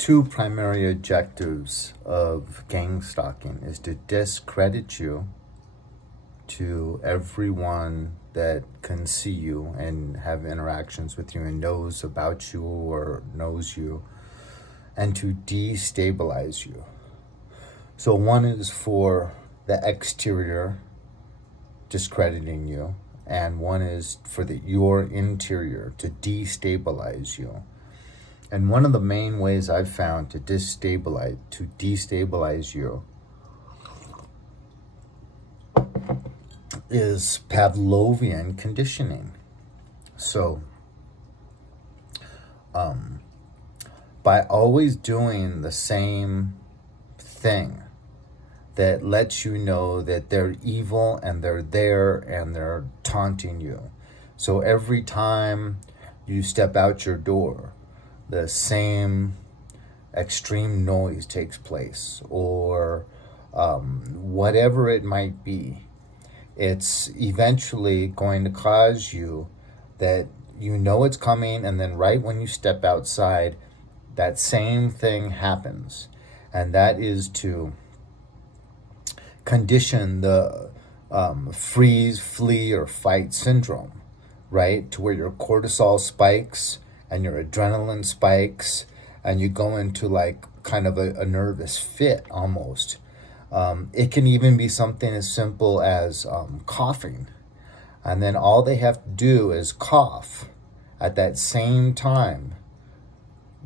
two primary objectives of gang stalking is to discredit you to everyone that can see you and have interactions with you and knows about you or knows you, and to destabilize you. So one is for the exterior, discrediting you, and one is for your interior, to destabilize you. And one of the main ways I've found to destabilize you is Pavlovian conditioning. So, by always doing the same thing that lets you know that they're evil and they're there and they're taunting you. So every time you step out your door, the same extreme noise takes place, or whatever it might be. It's eventually going to cause you that you know it's coming, and then right when you step outside, that same thing happens. And that is to condition the freeze, flee, or fight syndrome, right? To where your cortisol spikes and your adrenaline spikes, and you go into like kind of a nervous fit almost. It can even be something as simple as coughing. And then all they have to do is cough at that same time,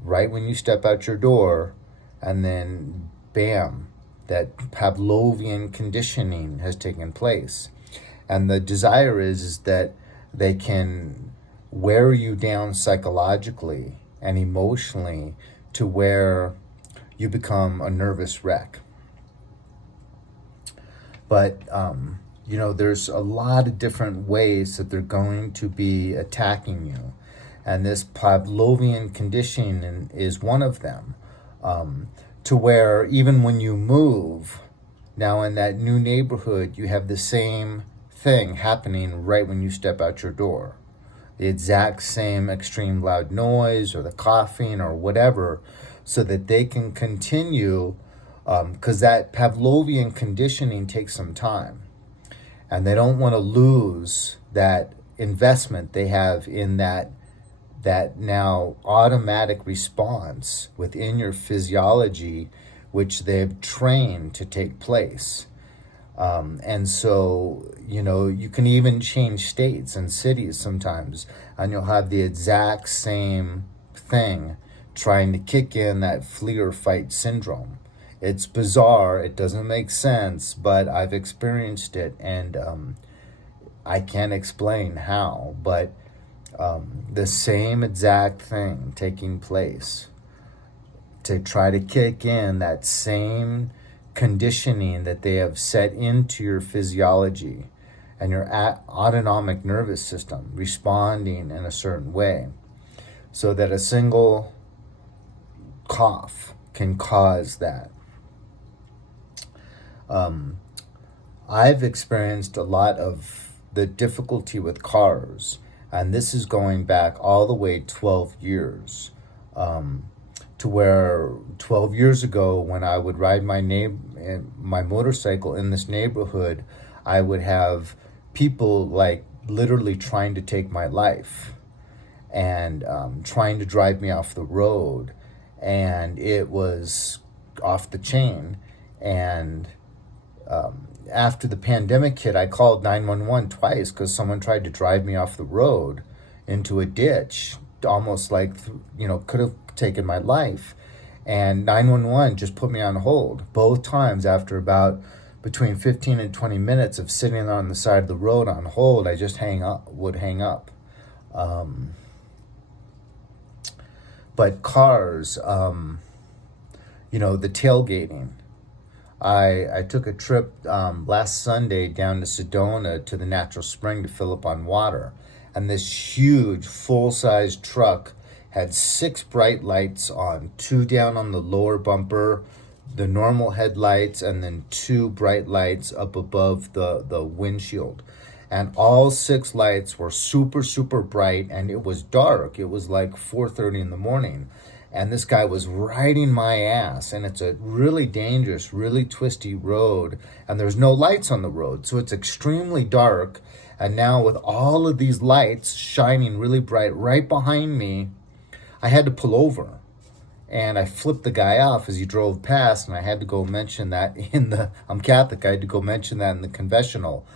right when you step out your door, and then bam, that Pavlovian conditioning has taken place. And the desire is that they can wear you down psychologically and emotionally to where you become a nervous wreck. But, there's a lot of different ways that they're going to be attacking you. And this Pavlovian conditioning is one of them. To where even when you move, now in that new neighborhood, you have the same thing happening right when you step out your door. The exact same extreme loud noise or the coughing or whatever, so that they can continue, because that Pavlovian conditioning takes some time. And they don't want to lose that investment they have in that now automatic response within your physiology, which they've trained to take place. And so, you can even change states and cities sometimes, and you'll have the exact same thing trying to kick in that flee or fight syndrome. It's bizarre, it doesn't make sense, but I've experienced it, and I can't explain how, but the same exact thing taking place to try to kick in that same conditioning that they have set into your physiology and your autonomic nervous system responding in a certain way, so that a single cough can cause that. I've experienced a lot of the difficulty with cars, and this is going back all the way 12 years, to where 12 years ago when I would ride my motorcycle in this neighborhood, I would have people like literally trying to take my life and trying to drive me off the road, and it was off the chain. And after the pandemic hit, I called 911 twice because someone tried to drive me off the road into a ditch, almost like, could have taken my life. And 911 just put me on hold both times. After about between 15 and 20 minutes of sitting on the side of the road on hold, I just would hang up. But cars, the tailgating. I took a trip last Sunday down to Sedona to the natural spring to fill up on water. And this huge full-size truck had 6 bright lights on, 2 down on the lower bumper, the normal headlights, and then 2 bright lights up above the windshield. And all 6 lights were super, super bright, and it was dark. It was like 4:30 in the morning. and this guy was riding my ass, and it's a really dangerous, really twisty road, and there's no lights on the road, so it's extremely dark. And now with all of these lights shining really bright right behind me, I had to pull over, and I flipped the guy off as he drove past, and I had to go mention that I'm Catholic, I had to go mention that in the confessional.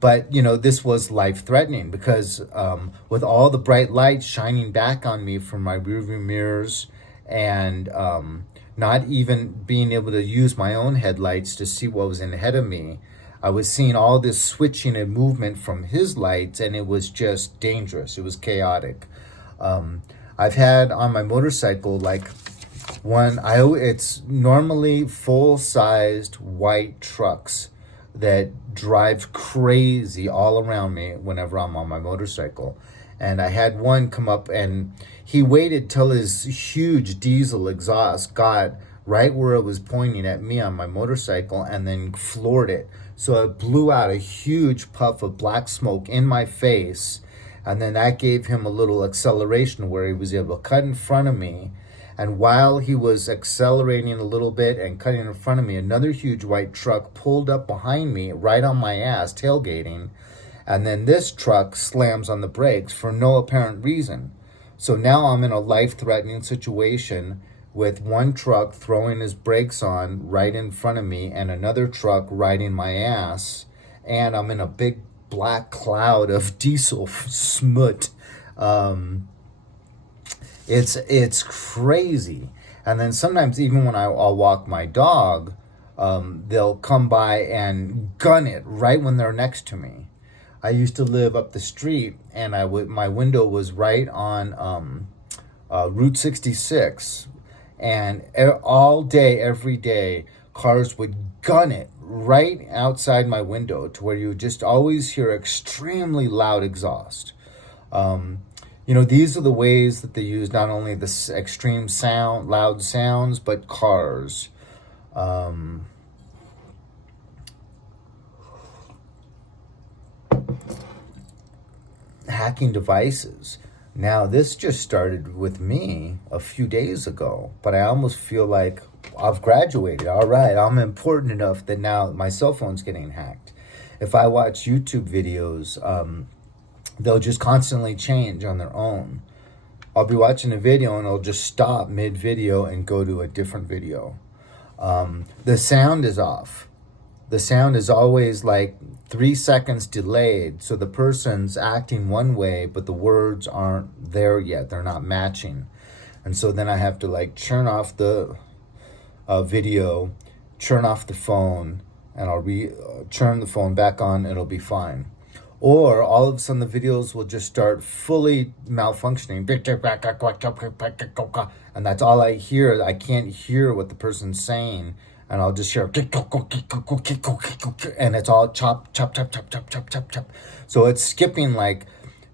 But, this was life-threatening because with all the bright lights shining back on me from my rearview mirrors, and not even being able to use my own headlights to see what was ahead of me, I was seeing all this switching and movement from his lights, and it was just dangerous. It was chaotic. I've had on my motorcycle, like, it's normally full-sized white trucks that drive crazy all around me whenever I'm on my motorcycle. And I had one come up, and he waited till his huge diesel exhaust got right where it was pointing at me on my motorcycle, and then floored it. So it blew out a huge puff of black smoke in my face, and then that gave him a little acceleration where he was able to cut in front of me. And while he was accelerating a little bit and cutting in front of me, another huge white truck pulled up behind me right on my ass, tailgating. And then this truck slams on the brakes for no apparent reason. So now I'm in a life-threatening situation with one truck throwing his brakes on right in front of me and another truck riding my ass. And I'm in a big black cloud of diesel smut. It's crazy. And then sometimes even when I'll walk my dog, they'll come by and gun it right when they're next to me. I used to live up the street, and my window was right on Route 66, and all day, every day, cars would gun it right outside my window to where you just always hear extremely loud exhaust. These are the ways that they use not only the extreme sound, loud sounds, but cars. Hacking devices. Now, this just started with me a few days ago, but I almost feel like I've graduated. All right, I'm important enough that now my cell phone's getting hacked. If I watch YouTube videos, they'll just constantly change on their own. I'll be watching a video and it'll just stop mid-video and go to a different video. The sound is off. The sound is always like 3 seconds delayed, so the person's acting one way, but the words aren't there yet. They're not matching. And so then I have to turn off the video, turn off the phone, and I'll turn the phone back on, and it'll be fine. Or all of a sudden the videos will just start fully malfunctioning. And that's all I hear. I can't hear what the person's saying. And I'll just hear, and it's all chop, chop, chop, chop, chop, chop, chop, chop. So it's skipping,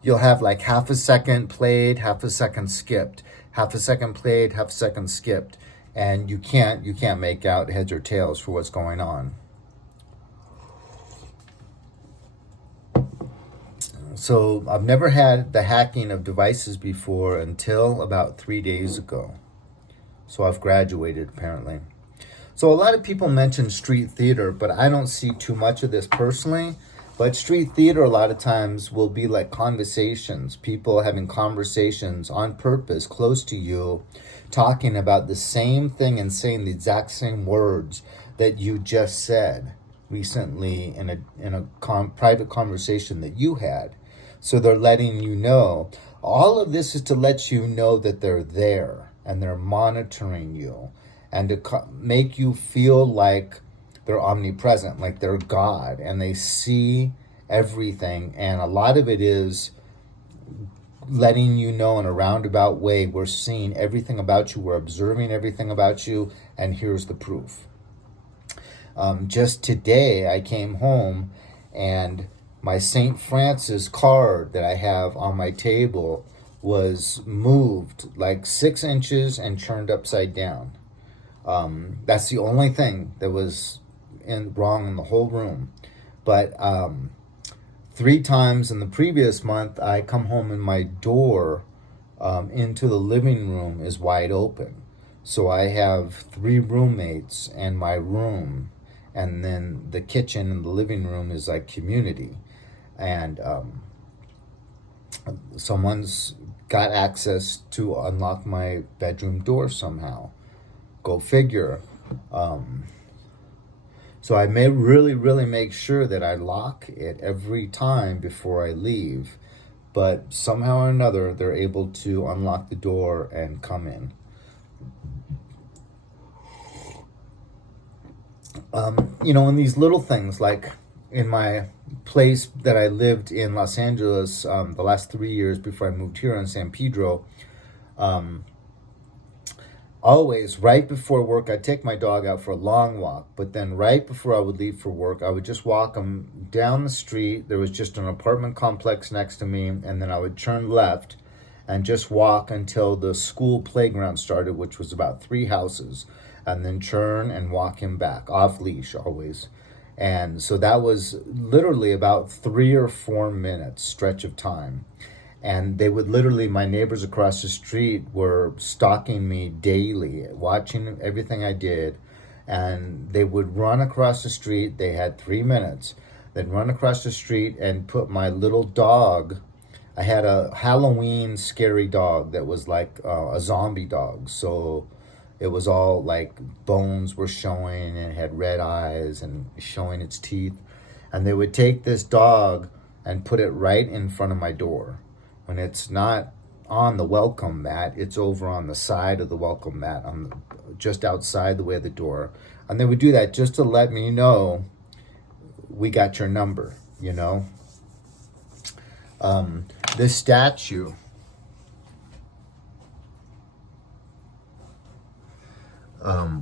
you'll have half a second played, half a second skipped, half a second played, half a second skipped. And you can't make out heads or tails for what's going on. So I've never had the hacking of devices before until about 3 days ago. So I've graduated, apparently. So a lot of people mention street theater, but I don't see too much of this personally. But street theater a lot of times will be like conversations, people having conversations on purpose close to you, talking about the same thing and saying the exact same words that you just said recently in a private conversation that you had. So they're letting you know. All of this is to let you know that they're there and they're monitoring you, and to make you feel like they're omnipresent, like they're God, and they see everything. And a lot of it is letting you know in a roundabout way, we're seeing everything about you, we're observing everything about you, and here's the proof. Just today, I came home, and my St. Francis card that I have on my table was moved 6 inches and turned upside down. That's the only thing that was wrong in the whole room. But 3 times in the previous month, I come home and my door into the living room is wide open. So I have 3 roommates and my room, and then the kitchen and the living room is like community. And someone's got access to unlock my bedroom door somehow. Go figure. So I may really make sure that I lock it every time before I leave. But somehow or another, they're able to unlock the door and come in. And these little things, like in my place that I lived in Los Angeles the last 3 years before I moved here in San Pedro, always right before work, I'd take my dog out for a long walk, but then right before I would leave for work, I would just walk him down the street. There was just an apartment complex next to me, and then I would turn left and just walk until the school playground started, which was about 3 houses, and then turn and walk him back, off leash always. And so that was literally about 3 or 4 minutes stretch of time. And they would literally, my neighbors across the street were stalking me daily, watching everything I did. And they would run across the street. They had 3 minutes. They'd run across the street and put my little dog. I had a Halloween scary dog that was like a zombie dog. So it was all like bones were showing and it had red eyes and showing its teeth. And they would take this dog and put it right in front of my door. When it's not on the welcome mat, it's over on the side of the welcome mat, just outside the way of the door. And they would do that just to let me know we got your number, This statue,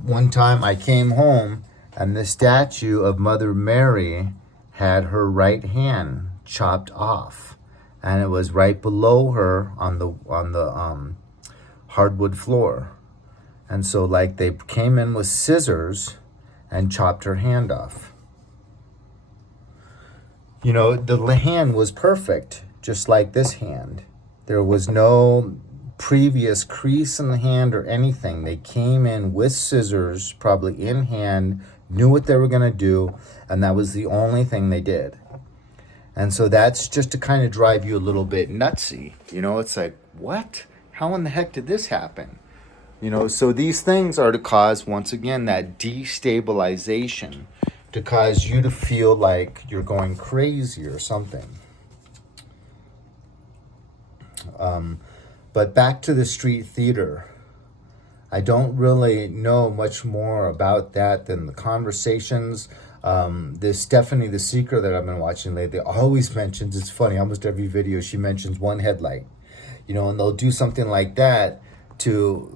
one time I came home and the statue of Mother Mary had her right hand chopped off. And it was right below her on the hardwood floor. And so like they came in with scissors and chopped her hand off. The hand was perfect, just like this hand. There was no previous crease in the hand or anything. They came in with scissors, probably in hand, knew what they were going to do, and that was the only thing they did. And so that's just to kind of drive you a little bit nutsy. It's like, what? How in the heck did this happen? So these things are to cause, once again, that destabilization, to cause you to feel like you're going crazy or something. But back to the street theater. I don't really know much more about that than the conversations. This Stephanie the Seeker that I've been watching lately always mentions, it's funny, almost every video she mentions one headlight, and they'll do something like that to,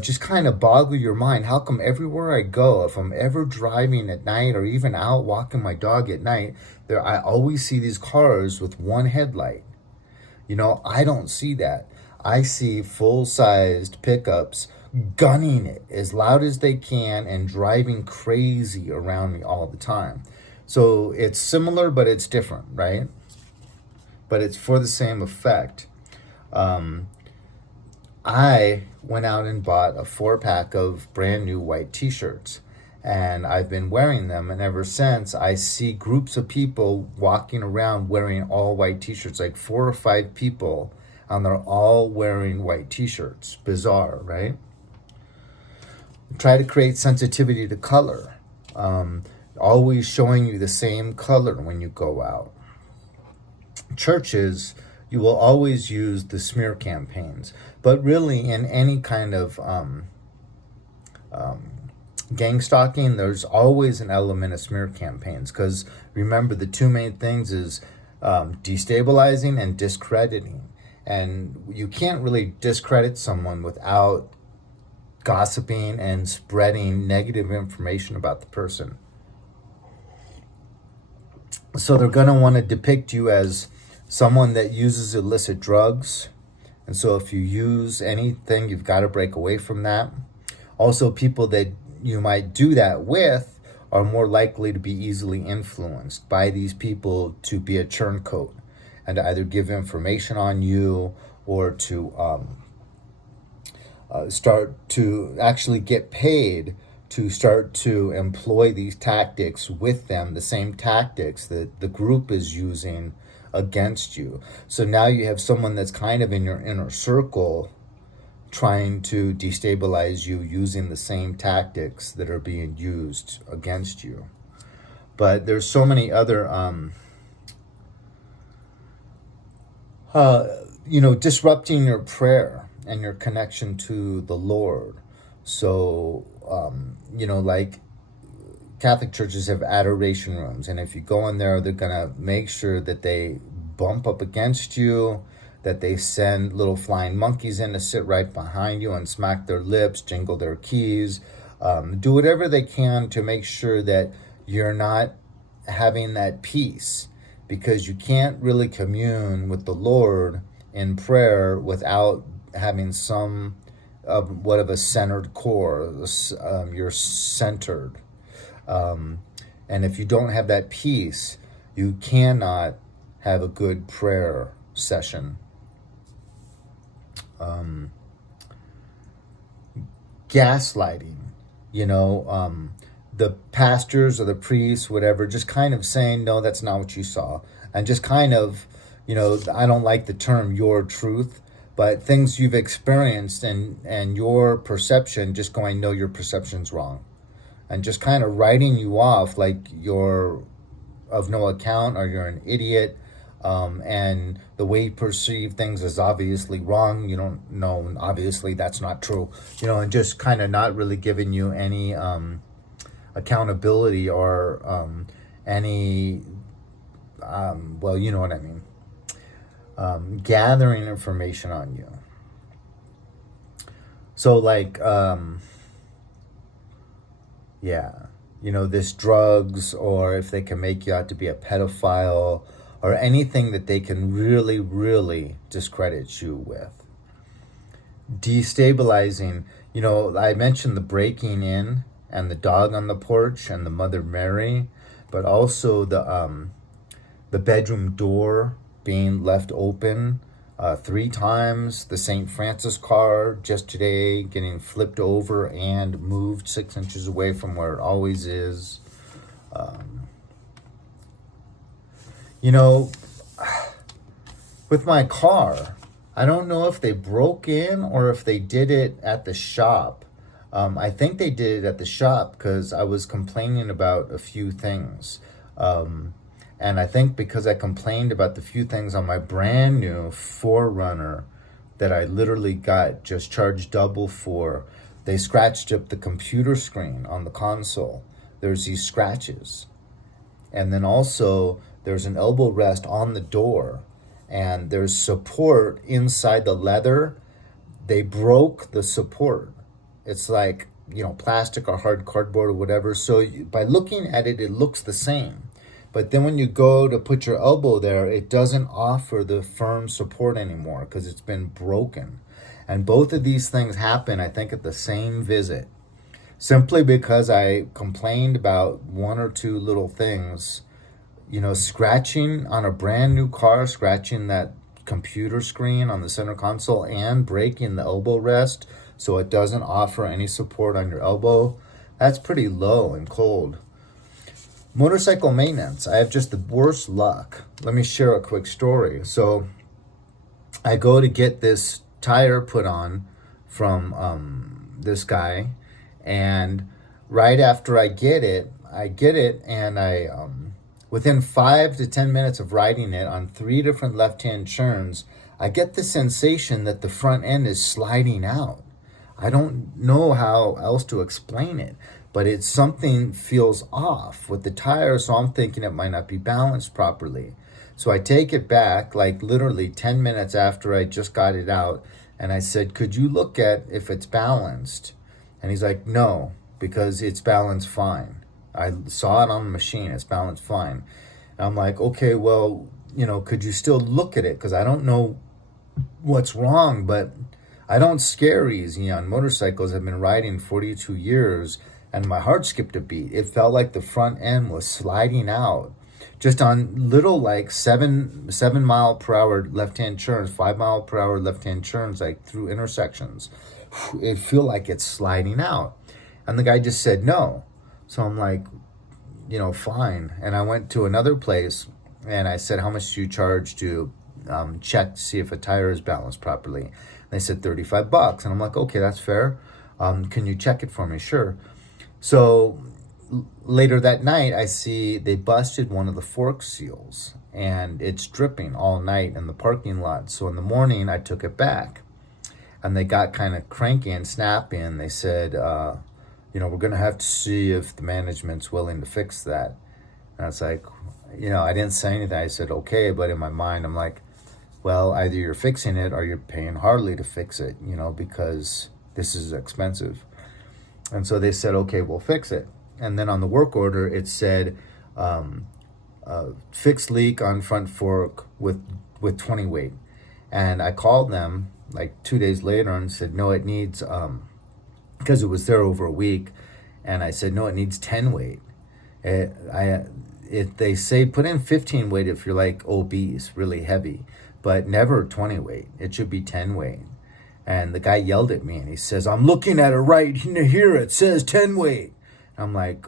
just kind of boggle your mind. How come everywhere I go, if I'm ever driving at night or even out walking my dog at night, I always see these cars with one headlight. I don't see that. I see full-sized pickups gunning it as loud as they can and driving crazy around me all the time. So it's similar, but it's different, right? But it's for the same effect. I went out and bought a 4-pack of brand new white t-shirts, and I've been wearing them. And ever since, I see groups of people walking around wearing all white t-shirts, like 4 or 5 people, and they're all wearing white t-shirts. Bizarre, right? Try to create sensitivity to color. Always showing you the same color when you go out. Churches, you will always use the smear campaigns. But really, in any kind of gang stalking, there's always an element of smear campaigns. Because remember, the 2 main things is destabilizing and discrediting. And you can't really discredit someone without gossiping and spreading negative information about the person. So they're going to want to depict you as someone that uses illicit drugs. And so if you use anything, you've got to break away from that. Also, people that you might do that with are more likely to be easily influenced by these people to be a turncoat and to either give information on you or to start to actually get paid to start to employ these tactics with them, the same tactics that the group is using against you. So now you have someone that's kind of in your inner circle trying to destabilize you using the same tactics that are being used against you. But there's so many other disrupting your prayer and your connection to the Lord. So, like Catholic churches have adoration rooms, and if you go in there, they're going to make sure that they bump up against you, that they send little flying monkeys in to sit right behind you and smack their lips, jingle their keys, do whatever they can to make sure that you're not having that peace, because you can't really commune with the Lord in prayer without having some what of a centered core. You're centered. And if you don't have that peace, you cannot have a good prayer session. Gaslighting, the pastors or the priests, whatever, just kind of saying, no, that's not what you saw. And just kind of, I don't like the term your truth, but things you've experienced and your perception, just going, no, your perception's wrong. And just kind of writing you off like you're of no account or you're an idiot. And the way you perceive things is obviously wrong. You don't know, obviously that's not true. And just kind of not really giving you any accountability or any, well, you know what I mean. Gathering information on you. So like, this drugs, or if they can make you out to be a pedophile, or anything that they can really, really discredit you with. Destabilizing, I mentioned the breaking in and the dog on the porch and the Mother Mary, but also the bedroom door being left open 3 times, the St. Francis car just today getting flipped over and moved 6 inches away from where it always is. With my car, I don't know if they broke in or if they did it at the shop. I think they did it at the shop because I was complaining about a few things. And I think because I complained about the few things on my brand new 4Runner that I literally got just charged double for, they scratched up the computer screen on the console. There's these scratches. And then also there's an elbow rest on the door, and there's support inside the leather. They broke the support. It's like, plastic or hard cardboard or whatever. So by looking at it, it looks the same. But then when you go to put your elbow there, it doesn't offer the firm support anymore because it's been broken. And both of these things happen, I think, at the same visit. Simply because I complained about 1 or 2 little things, scratching on a brand new car, scratching that computer screen on the center console and breaking the elbow rest so it doesn't offer any support on your elbow. That's pretty low and cold. Motorcycle maintenance. I have just the worst luck. Let me share a quick story. So I go to get this tire put on from this guy, and right after I get it and I within 5 to 10 minutes of riding it on 3 different left-hand turns, I get the sensation that the front end is sliding out. I don't know how else to explain it, but it's something feels off with the tire, so I'm thinking it might not be balanced properly. So I take it back like literally 10 minutes after I just got it out, and I said, could you look at if it's balanced? And he's like, no, because it's balanced fine. I saw it on the machine, it's balanced fine. And I'm like, okay, well, could you still look at it? Because I don't know what's wrong, but I don't scare easy on motorcycles. I've been riding 42 years, and my heart skipped a beat. It felt like the front end was sliding out just on little like 7 mile per hour left hand turns, 5 mile per hour left hand turns, like through intersections. It feel like it's sliding out, and the guy just said no. So I'm like, fine. And I went to another place and I said, how much do you charge to check to see if a tire is balanced properly? And they said $35. And I'm like, okay, that's fair. Can you check it for me? Sure. So later that night, I see they busted one of the fork seals and it's dripping all night in the parking lot. So in the morning, I took it back and they got kind of cranky and snappy. And they said, we're going to have to see if the management's willing to fix that. And it's like, I didn't say anything. I said, okay. But in my mind, I'm like, well, either you're fixing it or you're paying Harley to fix it, because this is expensive. And so they said, okay, we'll fix it. And then on the work order, it said, fixed leak on front fork with 20 weight. And I called them like 2 days later and said, no, it needs, because it was there over a week. And I said, no, it needs 10 weight. They say put in 15 weight if you're like obese, really heavy, but never 20 weight. It should be 10 weight. And the guy yelled at me and he says, I'm looking at it right here. It says 10 weight. I'm like,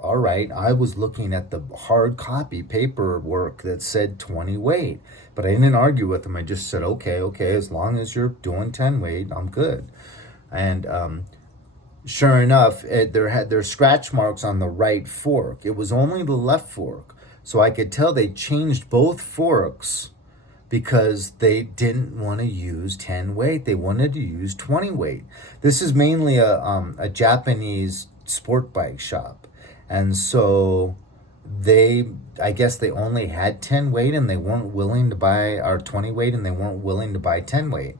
all right. I was looking at the hard copy paperwork that said 20 weight, but I didn't argue with him. I just said, okay. As long as you're doing 10 weight, I'm good. And, sure enough, there's scratch marks on the right fork. It was only the left fork. So I could tell they changed both forks because they didn't want to use 10 weight. They wanted to use 20 weight. This is mainly a Japanese sport bike shop. And so I guess they only had 10 weight and they weren't willing to buy our 20 weight and they weren't willing to buy 10 weight.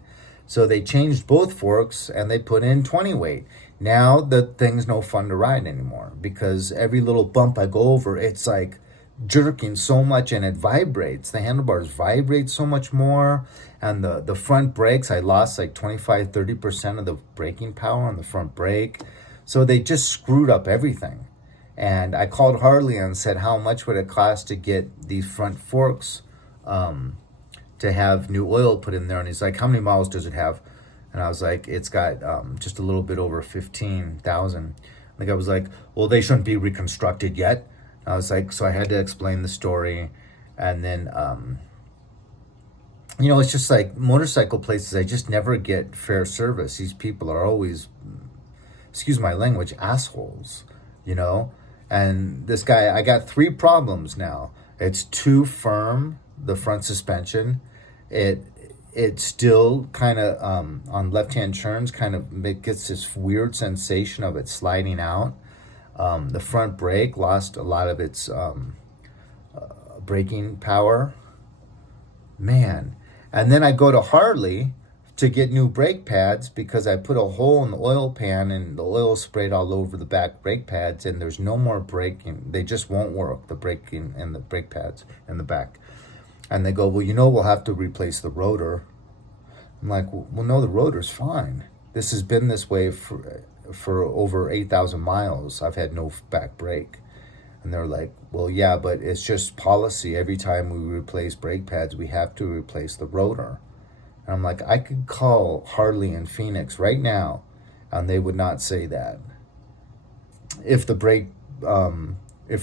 So they changed both forks and they put in 20 weight. Now the thing's no fun to ride anymore because every little bump I go over, it's like jerking so much and it vibrates. The handlebars vibrate so much more. And the front brakes, I lost like 25-30% of the braking power on the front brake. So they just screwed up everything. And I called Harley and said, how much would it cost to get these front forks to have new oil put in there? And he's like, how many miles does it have? And I was like, it's got just a little bit over 15,000. The guy was like, well, they shouldn't be reconstructed yet. I was like, so I had to explain the story. And then, it's just like motorcycle places, I just never get fair service. These people are always, excuse my language, assholes, And this guy, I got 3 problems now. It's too firm, the front suspension. It still kind of, on left-hand turns, kind of gets this weird sensation of it sliding out. The front brake lost a lot of its braking power. Man. And then I go to Harley to get new brake pads because I put a hole in the oil pan and the oil sprayed all over the back brake pads and there's no more braking. They just won't work, the braking and the brake pads in the back. And they go, well, we'll have to replace the rotor. I'm like, well, no, the rotor's fine. This has been this way for over 8,000 miles. I've had no back brake. And they're like, well, yeah, but it's just policy. Every time we replace brake pads, we have to replace the rotor. And I'm like, I could call Harley in Phoenix right now, and they would not say that. If the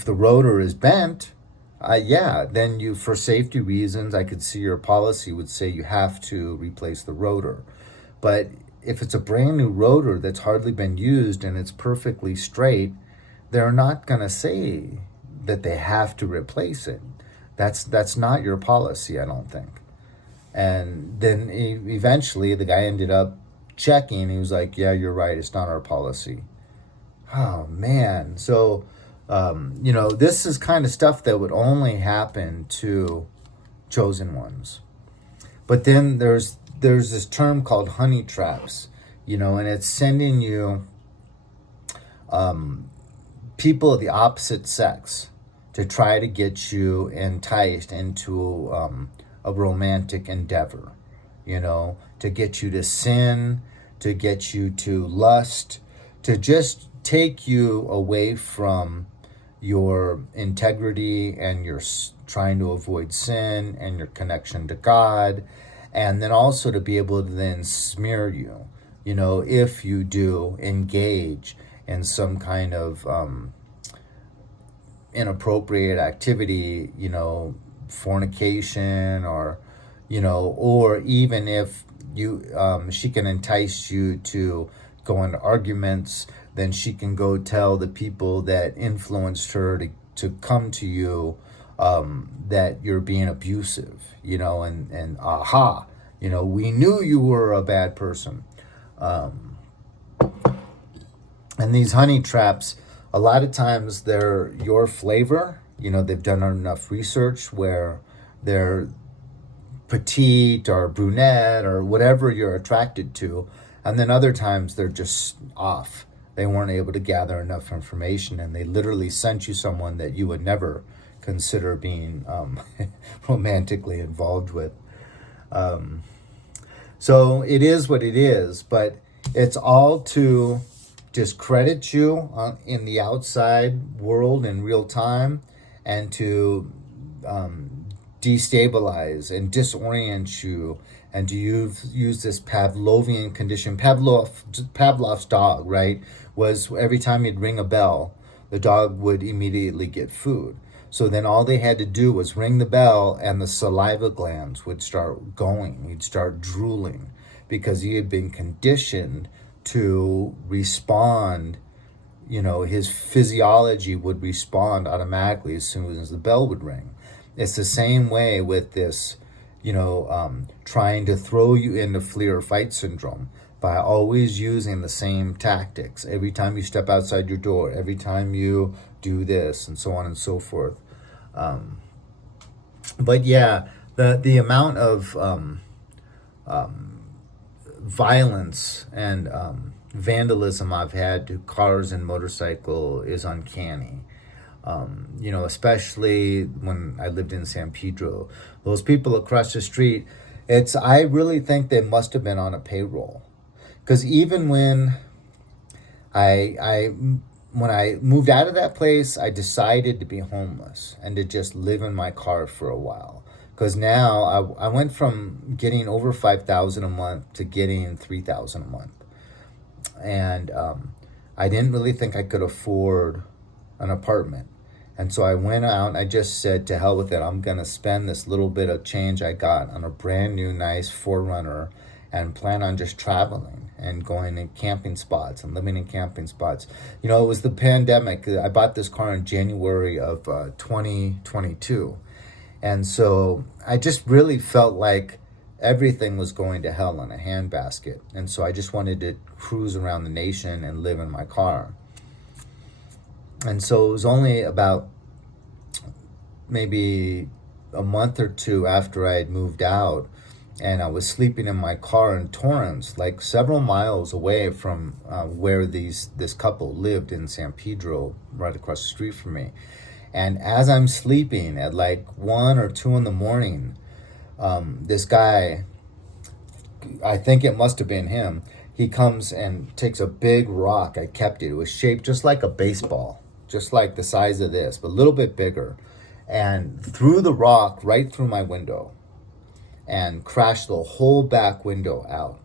rotor is bent, then for safety reasons, I could see your policy would say you have to replace the rotor. But if it's a brand new rotor that's hardly been used and it's perfectly straight, they're not going to say that they have to replace it. That's not your policy, I don't think. And then eventually the guy ended up checking. He was like, yeah, you're right. It's not our policy. Oh, man. So, this is kind of stuff that would only happen to chosen ones. But then there's this term called honey traps, and it's sending you people of the opposite sex to try to get you enticed into a romantic endeavor, to get you to sin, to get you to lust, to just take you away from your integrity and your trying to avoid sin and your connection to God, and then also to be able to then smear you, if you do engage in some kind of inappropriate activity, fornication, or even if she can entice you to go into arguments, then she can go tell the people that influenced her to come to you that you're being abusive, and aha, we knew you were a bad person. And these honey traps, a lot of times they're your flavor. They've done enough research where they're petite or brunette or whatever you're attracted to. And then other times they're just off. They weren't able to gather enough information, and they literally sent you someone that you would never consider being romantically involved with. So it is what it is, but it's all to discredit you in the outside world in real time, and to destabilize and disorient you, and to use this Pavlovian condition. Pavlov's dog, right, was every time he'd ring a bell, the dog would immediately get food. So then all they had to do was ring the bell, and the saliva glands would start going. He'd start drooling because he had been conditioned to respond. His physiology would respond automatically as soon as the bell would ring. It's the same way with this, trying to throw you into flee or fight syndrome by always using the same tactics. Every time you step outside your door, every time you do this, and so on and so forth. But yeah, the amount of violence and vandalism I've had to cars and motorcycle is uncanny. Especially when I lived in San Pedro. Those people across the street, I really think they must have been on a payroll. Because even when I moved out of that place, I decided to be homeless and to just live in my car for a while. Because now I went from getting over $5,000 a month to getting $3,000 a month. And I didn't really think I could afford an apartment. And so I went out and I just said, to hell with it. I'm going to spend this little bit of change I got on a brand new, nice 4Runner and plan on just traveling and going to camping spots and living in camping spots. It was the pandemic. I bought this car in January of 2022. And so I just really felt like everything was going to hell in a handbasket. And so I just wanted to cruise around the nation and live in my car. And so it was only about maybe a month or two after I had moved out, and I was sleeping in my car in Torrance, like several miles away from where this couple lived in San Pedro, right across the street from me. And as I'm sleeping at like 1 or 2 in the morning, this guy, I think it must have been him, he comes and takes a big rock. I kept it. It was shaped just like a baseball, just like the size of this, but a little bit bigger, and threw the rock right through my window and crashed the whole back window out.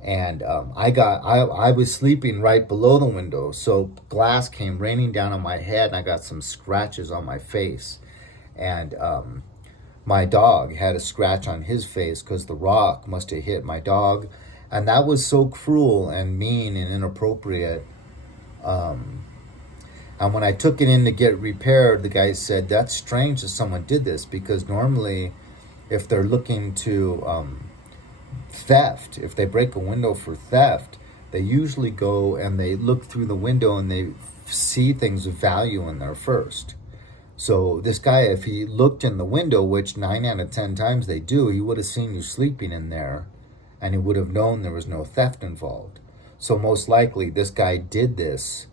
And I was sleeping right below the window, so glass came raining down on my head, and I got some scratches on my face. And my dog had a scratch on his face because the rock must have hit my dog. And that was so cruel and mean and inappropriate. And when I took it in to get repaired, the guy said, that's strange that someone did this, because normally if they're looking to theft, if they break a window for theft, they usually go and they look through the window and they see things of value in there first. So this guy, if he looked in the window, which 9 out of 10 times they do, he would have seen you sleeping in there, and he would have known there was no theft involved. So most likely this guy did this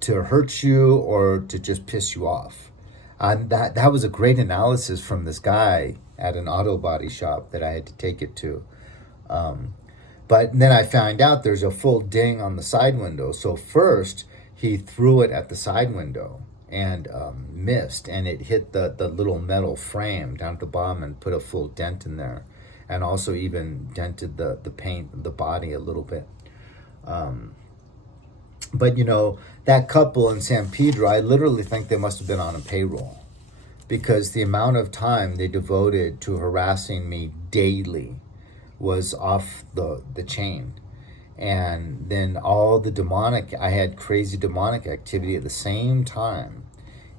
to hurt you or to just piss you off. And that was a great analysis from this guy at an auto body shop that I had to take it to. But then I found out there's a full ding on the side window. So first, he threw it at the side window and missed, and it hit the little metal frame down at the bottom and put a full dent in there, and also even dented the paint of the body a little bit. But that couple in San Pedro, I literally think they must have been on a payroll, because the amount of time they devoted to harassing me daily was off the chain. And then I had crazy demonic activity at the same time.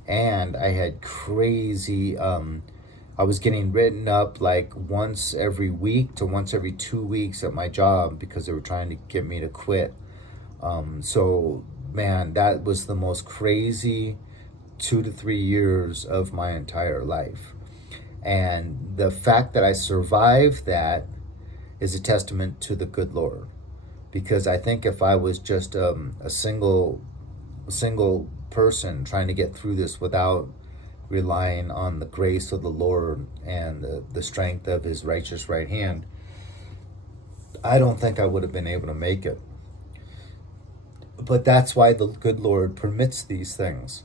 And I had crazy, I was getting written up like once every week to once every 2 weeks at my job because they were trying to get me to quit. So, man, that was the most crazy 2 to 3 years of my entire life. And the fact that I survived that is a testament to the good Lord. Because I think if I was just a single person trying to get through this without relying on the grace of the Lord and the strength of his righteous right hand, I don't think I would have been able to make it. But that's why the good Lord permits these things.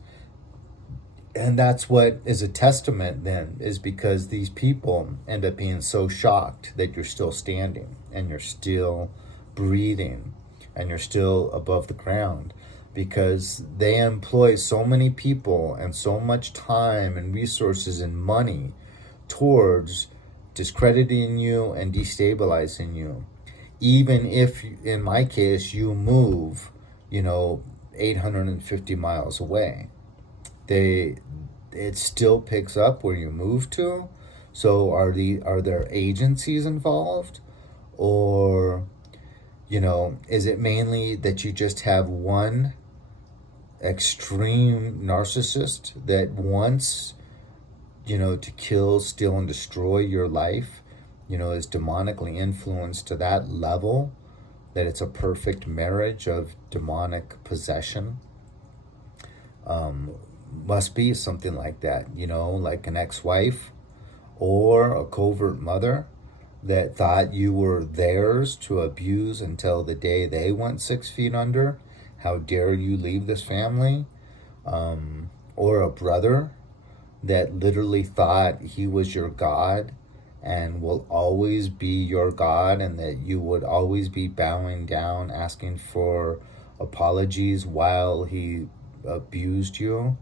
And that's what is a testament then, is because these people end up being so shocked that you're still standing and you're still breathing and you're still above the ground, because they employ so many people and so much time and resources and money towards discrediting you and destabilizing you. Even if, in my case, you move 850 miles away, it still picks up where you move to. So are there agencies involved, or is it mainly that you just have one extreme narcissist that wants to kill, steal, and destroy your life, is demonically influenced to that level that it's a perfect marriage of demonic possession? Must be something like that, like an ex-wife or a covert mother that thought you were theirs to abuse until the day they went 6 feet under. How dare you leave this family? Or a brother that literally thought he was your God and will always be your God, and that you would always be bowing down, asking for apologies while he abused you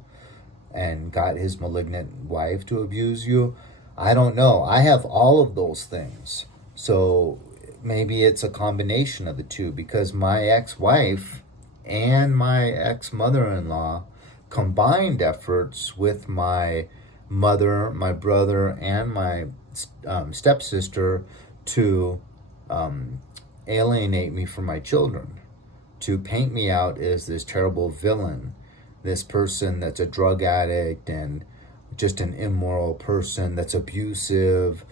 and got his malignant wife to abuse you. I don't know. I have all of those things. So maybe it's a combination of the two, because my ex-wife and my ex-mother-in-law combined efforts with my mother, my brother, and my stepsister to alienate me from my children, to paint me out as this terrible villain, this person that's a drug addict and just an immoral person that's abusive,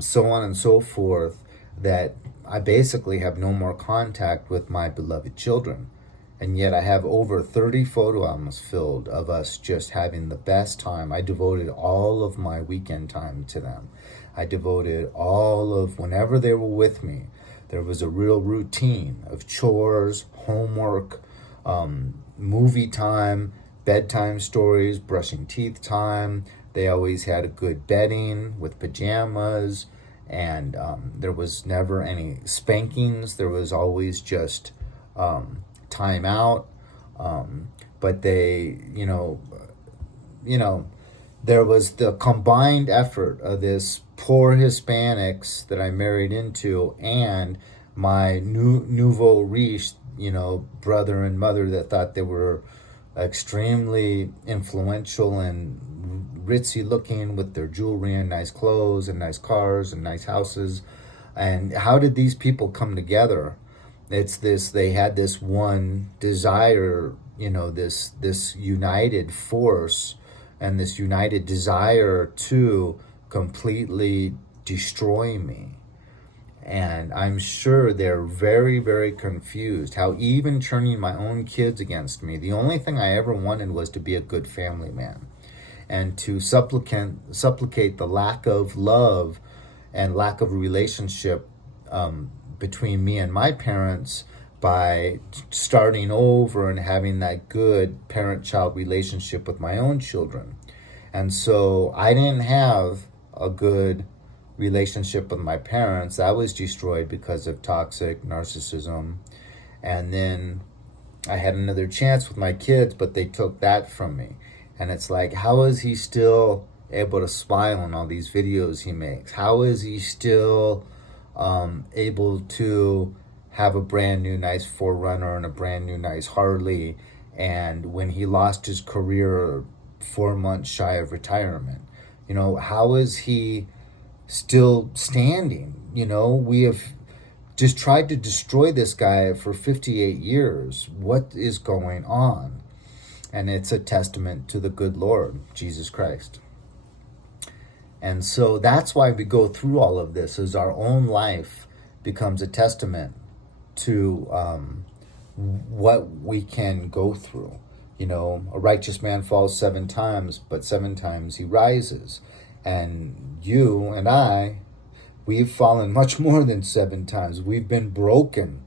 so on and so forth, that I basically have no more contact with my beloved children. And yet I have over 30 photo albums filled of us just having the best time. I devoted all of my weekend time to them. I devoted all of, whenever they were with me, there was a real routine of chores, homework, movie time, bedtime stories, brushing teeth time. They always had a good bedding with pajamas, and there was never any spankings. There was always just time out. But they, there was the combined effort of this poor Hispanics that I married into and my nouveau riche, brother and mother that thought they were extremely influential and ritzy looking with their jewelry and nice clothes and nice cars and nice houses. And how did these people come together? They had this one desire, this united force and this united desire to completely destroy me. And I'm sure they're very, very confused how even turning my own kids against me, the only thing I ever wanted was to be a good family man and to supplicate the lack of love and lack of relationship between me and my parents by starting over and having that good parent-child relationship with my own children. And so I didn't have a good relationship with my parents. That was destroyed because of toxic narcissism. And then I had another chance with my kids, but they took that from me. And it's like, how is he still able to smile in all these videos he makes? How is he still able to have a brand new nice 4Runner and a brand new nice Harley, and when he lost his career 4 months shy of retirement? You know, how is he still standing? You know, we have just tried to destroy this guy for 58 years. What is going on? And it's a testament to the good Lord, Jesus Christ. And so that's why we go through all of this, is our own life becomes a testament to what we can go through. You know, a righteous man falls 7 times, but 7 times he rises. And you and I, we've fallen much more than 7 times. We've been broken,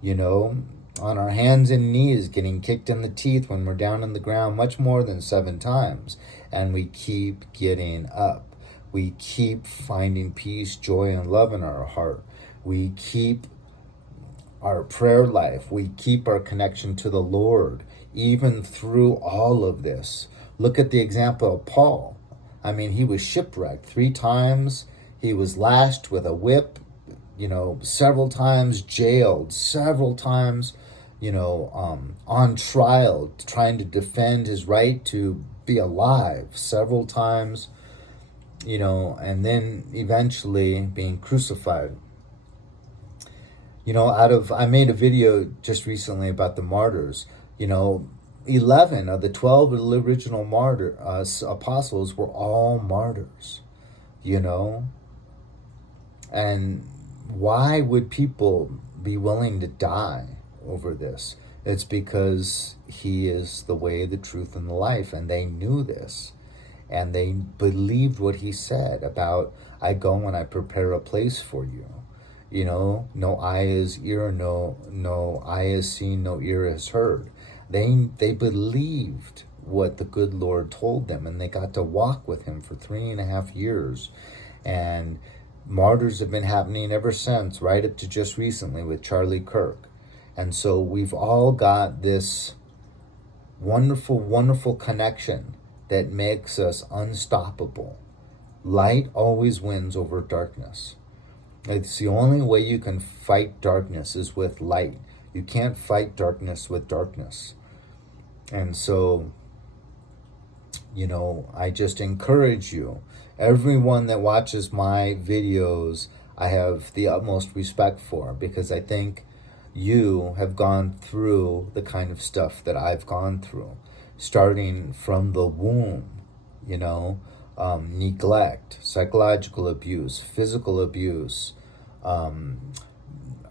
you know, on our hands and knees, getting kicked in the teeth when we're down on the ground much more than 7 times. And we keep getting up. We keep finding peace, joy, and love in our heart. We keep our prayer life. We keep our connection to the Lord, even through all of this. Look at the example of Paul. I mean, he was shipwrecked 3 times. He was lashed with a whip, you know, several times, jailed several times, you know, on trial, trying to defend his right to be alive several times, you know, and then eventually being crucified. You know, I made a video just recently about the martyrs. You know, 11 of the 12 original apostles were all martyrs, you know. And why would people be willing to die over this? It's because he is the way, the truth, and the life. And they knew this. And they believed what he said about, I go and I prepare a place for you. You know, no eye has ear, no eye has seen, no ear has heard. They believed what the good Lord told them, and they got to walk with him for 3.5 years. And martyrs have been happening ever since, right up to just recently with Charlie Kirk. And so we've all got this wonderful, wonderful connection that makes us unstoppable. Light always wins over darkness. It's the only way you can fight darkness is with light. You can't fight darkness with darkness. And so, you know, I just encourage you, everyone that watches my videos, I have the utmost respect for, because I think you have gone through the kind of stuff that I've gone through, starting from the womb, you know, neglect, psychological abuse, physical abuse,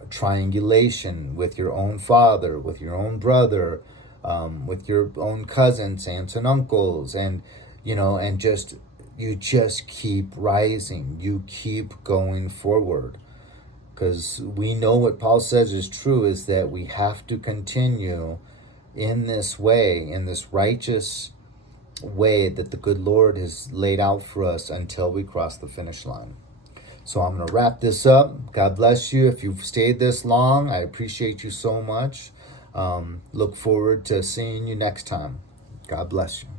triangulation with your own father, with your own brother, with your own cousins, aunts and uncles, and, you know, and just, you just keep rising. You keep going forward. Because we know what Paul says is true, is that we have to continue in this way, in this righteous way that the good Lord has laid out for us until we cross the finish line. So I'm going to wrap this up. God bless you. If you've stayed this long, I appreciate you so much. Look forward to seeing you next time. God bless you.